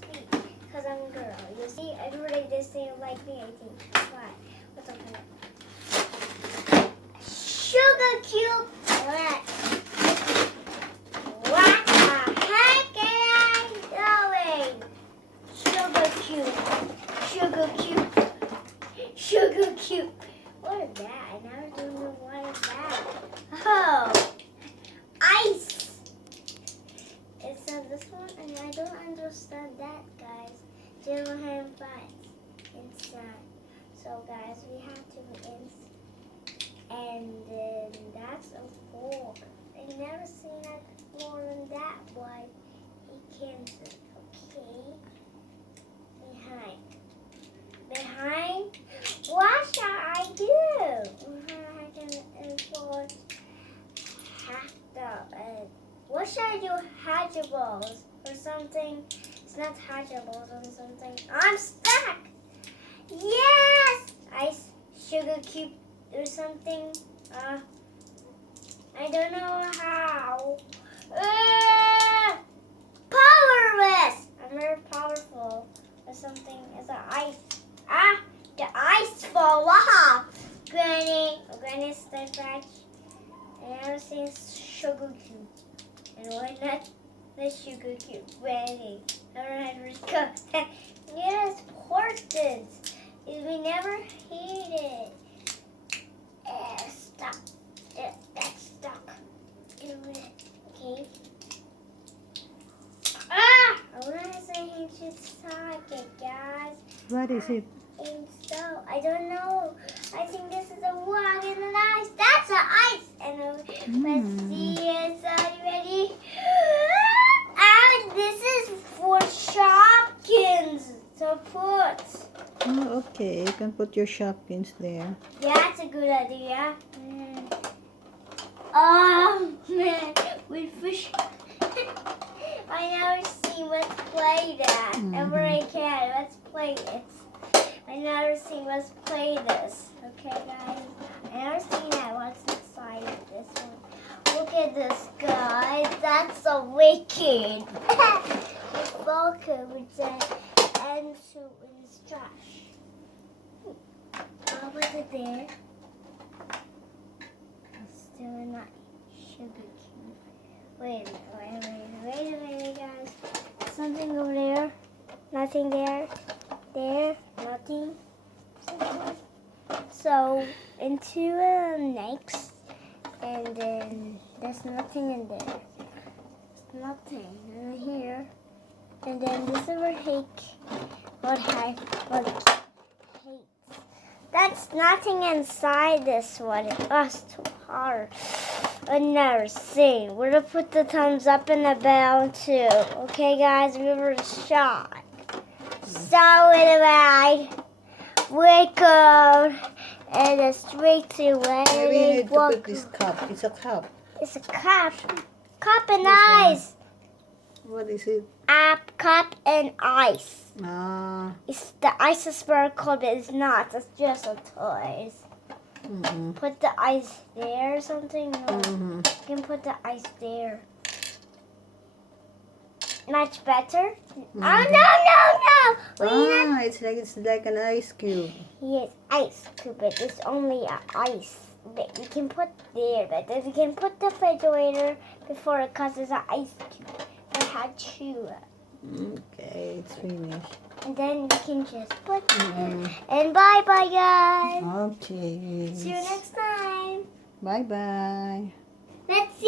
this be? Because I'm a girl. You see, everybody just say like me, I think. Why? What's up with it? Sugar cube. What the heck am I doing? Sugar cube. Sugar cube. Sugar cube. What is that? I never do know what is that. Oh, ice. It's this one, and I don't understand that, guys. They don't have vines inside. So, guys, we have to and then that's a floor. I've never seen a floor in that wide. It can't. Okay. Behind. What shall I do? What should I do? Hatchables or something? It's not hatchables or something. I'm stuck. Yes, ice sugar cube or something. I don't know how. Powerless. I'm very powerful or something. It's an ice. The ice fall off. Granny. Granny's the scratch. I never seen sugar cube. And why not the sugar cube? Granny. Never had recooked. Yes, horses. We never hated. Stuck. That's stuck. Okay. I want to say to socket, guys. What is it? And so, I don't know. I think this is a rock and an ice. That's an ice. And let's see it. Are you ready? And this is for Shopkins to put. Oh, okay. You can put your Shopkins there. That's a good idea. Oh, man. With fish. I never seen. Let's play that. Ever I can. Let's play it. I never seen. Let's play this. Okay, guys. I never seen that. What's inside of this one? Look at this, guys. That's so wicked. It's Volker with that and soup in his trash. I'll put it there. It's still not sugar cube. Wait a minute, guys. Something over there. Nothing there. There. Nothing. So, into next. And then there's nothing in there. There's nothing in here. And then this is where hate. That's nothing inside this one. It's too hard. I've never seen. We're going to put the thumbs up and the bell too. Okay, guys, we were shot. So anyway, we go and the straight to where Maybe you need to put this cup. It's a cup. It's a cup. Cup and ice. What is it? Cup and ice. It's The iceberg cup, but it's not. It's just a toy. Put the ice there or something. No. You can put the ice there. Much better. Oh no! it's like an ice cube. Yes, ice cube, but it's only ice. But you can put there, but you can put the refrigerator before it causes an ice cube. I had two. Okay, it's finished. And then you can just put it. And bye-bye, guys. Okay. See you next time. Bye-bye. Let's see.